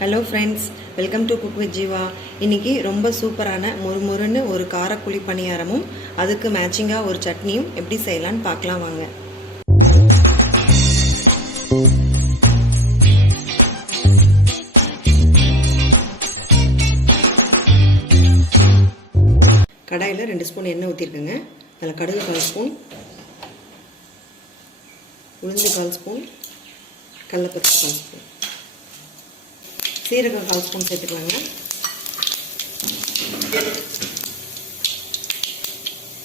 Hello friends welcome to cook with Jeeva இன்னைக்கு ரொம்ப சூப்பரான மொறுமொறுன்னு ஒரு காரக்குழி பணியாரமும் அதுக்கு மேட்சிங்காக ஒரு சட்னியும் எப்படி செய்யலான்னு பார்க்கலாம் வாங்க. கடாயில் ரெண்டு ஸ்பூன் எண்ணெய் ஊற்றிருக்கேங்க அதில் கடுகு கால் ஸ்பூன் உளுந்து கால் ஸ்பூன் கடலப்பருப்பு கால் ஸ்பூன். சீரகம் கால் ஸ்பூன் சேர்த்துக்கலாங்க.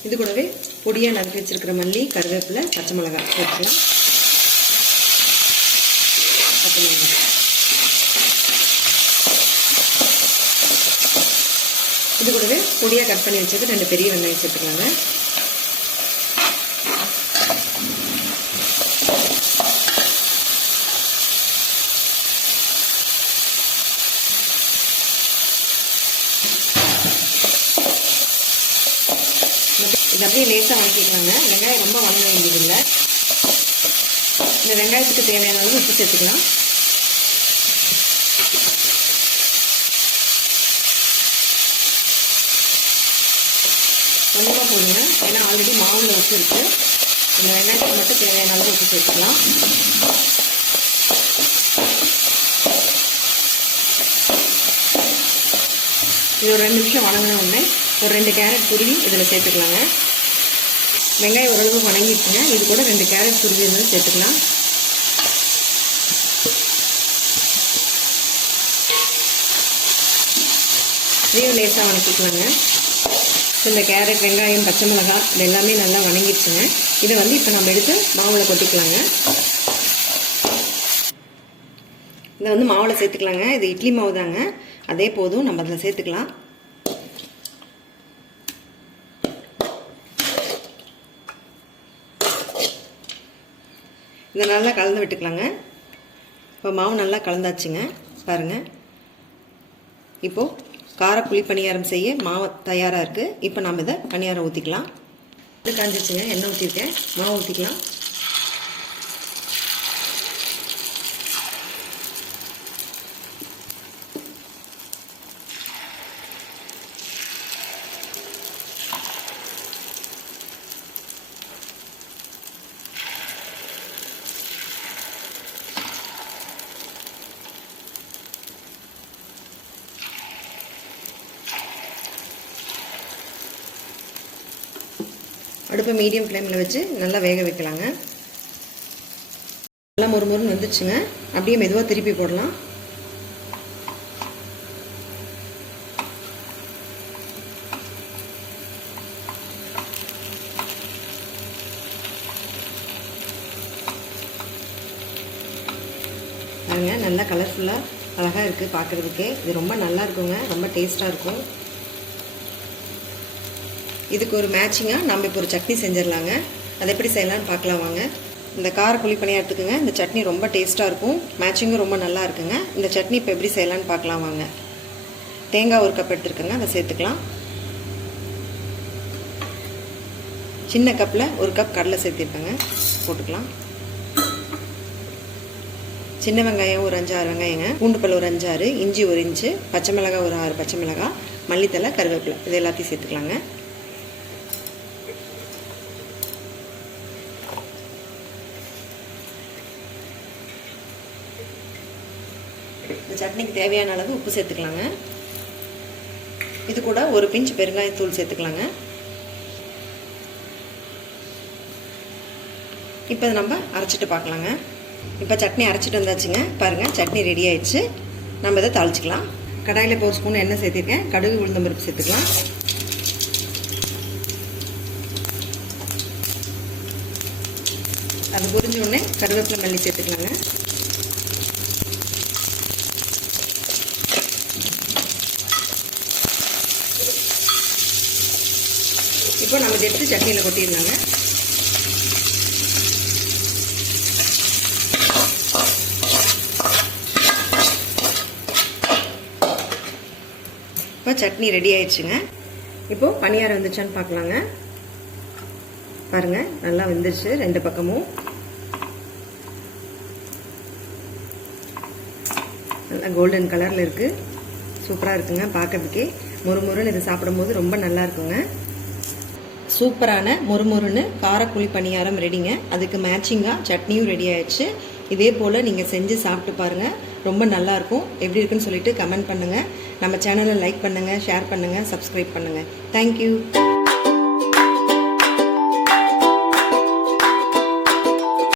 இது கூடவே பொடியாக நறுக்கி வச்சிருக்கிற மல்லி கருவேப்பிலை பச்சை மிளகாய் சேர்த்துக்கலாம். பச்சை மிளகாய். இது கூடவே பொடியாக கட் பண்ணி வச்சது ரெண்டு பெரிய வெங்காயம் சேர்த்துக்கலாங்க. இது அப்படியே லேசாக வதக்கிக்கலாங்க. வெங்காயம் ரொம்ப வதங்க வேண்டியதில்லை. இந்த வெங்காயத்துக்கு தேவையான அளவு உப்பு சேர்த்துக்கலாம். கொஞ்சமாக போடுங்க ஏன்னா ஆல்ரெடி மாவில் உப்பு இருக்குது இந்த வெங்காயத்துக்கு மட்டும் தேவையான அளவு உப்பு சேர்த்துக்கலாம். இது ஒரு ரெண்டு நிமிஷம் வணங்கின உடனே ஒரு ரெண்டு கேரட் துருவி இதில் சேர்த்துக்கலாங்க. வெங்காயம் ஓரளவு வணங்கிட்டுங்க இது கூட ரெண்டு கேரட் துருவி இருந்தாலும் சேர்த்துக்கலாம். இதையும் லேசாக வணக்கிக்கலாங்க. இந்த கேரட் வெங்காயம் பச்சை மிளகாய் இது எல்லாமே நல்லா வணங்கிடுச்சுங்க. இதை வந்து இப்போ நம்ம எடுத்து மாவில் கொட்டிக்கலாங்க. இதை வந்து மாவில் சேர்த்துக்கலாங்க. இது இட்லி மாவு தாங்க அதே போதும் நம்ம அதில் சேர்த்துக்கலாம். இதை நல்லா கலந்து விட்டுக்கலாங்க. இப்போ மாவு நல்லா கலந்தாச்சுங்க. பாருங்கள் இப்போது கார புளி பணியாரம் செய்ய மாவு தயாராக இருக்குது இப்போ நம்ம இதை பணியாரம் ஊற்றிக்கலாம் இது காஞ்சிச்சுங்க. எண்ணெய் ஊற்றிருக்கேன் மாவு ஊற்றிக்கலாம் அடுப்பை மீடியம் ஃப்ளேமில் வச்சு நல்லா வேக வைக்கலாங்க. நல்லா முறுமுறுன்னு வந்துச்சுங்க அப்படியே மெதுவாக திருப்பி போடலாம். பாருங்க நல்லா கலர்ஃபுல்லாக அழகாக இருக்குது பார்க்குறதுக்கே இது ரொம்ப நல்லா இருக்குங்க. ரொம்ப டேஸ்ட்டாக இருக்கும். இதுக்கு ஒரு மேட்சிங்காக நம்ம இப்போ ஒரு சட்னி செஞ்சிடலாங்க. அதை எப்படி செய்யலாம்னு பார்க்கலாம் வாங்க. இந்த கார குழி பணியாரத்துக்குங்க இந்த சட்னி ரொம்ப டேஸ்ட்டாக இருக்கும். மேட்சிங்கும் ரொம்ப நல்லா இருக்குங்க. இந்த சட்னி இப்போ எப்படி செய்யலாம்னு பார்க்கலாம் வாங்க. தேங்காய் ஒரு கப் எடுத்துருக்கேங்க அதை சேர்த்துக்கலாம். சின்ன கப்பில் ஒரு கப் கடலை சேர்த்திருப்பேங்க போட்டுக்கலாம். சின்ன வெங்காயம் ஒரு அஞ்சாறு வெங்காயங்க. பூண்டுப்பல் ஒரு அஞ்சாறு இஞ்சி ஒரு இன்ச்சு பச்சை மிளகாய் ஒரு ஆறு பச்சை மிளகாய் மல்லித்தலை கருவேப்பிலை. இது எல்லாத்தையும் சேர்த்துக்கலாங்க. இந்த சட்னிக்கு தேவையான அளவு உப்பு சேர்த்துக்கலாங்க. இது கூட ஒரு பிஞ்ச் பெருங்காயத்தூள் சேர்த்துக்கலாங்க. இப்போ இதை நம்ம அரைச்சிட்டு பார்க்கலாங்க இப்போ சட்னி அரைச்சிட்டு வந்தாச்சுங்க. பாருங்கள் சட்னி ரெடி ஆயிடுச்சு. நம்ம இதை தாளிச்சிக்கலாம். கடாயில் இப்போ ஒரு ஸ்பூன் எண்ணெய் சேர்த்துருக்கேன். கடுகு உளுந்தம் பருப்பு சேர்த்துக்கலாம். அது புரிஞ்ச உடனே கருவேப்பிலை மல்லி சேர்த்துக்கலாங்க. இப்போ நம்ம இதை எடுத்து சட்னியில் கொட்டிடலாங்க. இப்போ சட்னி ரெடி ஆயிடுச்சுங்க. இப்போது பணியாரம் வந்துச்சான்னு பார்க்கலாங்க. பாருங்கள் நல்லா வந்துருச்சு ரெண்டு பக்கமும். நல்லா கோல்டன் கலரில் இருக்குது சூப்பராக இருக்குங்க பார்க்கறதுக்கே. முறுமுறுன்னு இது சாப்பிடும்போது ரொம்ப நல்லா இருக்குங்க. சூப்பரான முறுமுறுன்னு காரக்குழி பணியாரம் ரெடிங்க அதுக்கு மேட்சிங்காக சட்னியும் ரெடி ஆயிடுச்சு. இதே போல் நீங்கள் செஞ்சு சாப்பிட்டு பாருங்கள் ரொம்ப நல்லாயிருக்கும் எப்படி இருக்குன்னு சொல்லிட்டு கமெண்ட் பண்ணுங்கள் நம்ம சேனலை லைக் பண்ணுங்கள் ஷேர் பண்ணுங்கள் சப்ஸ்கிரைப் பண்ணுங்கள் தேங்க்யூ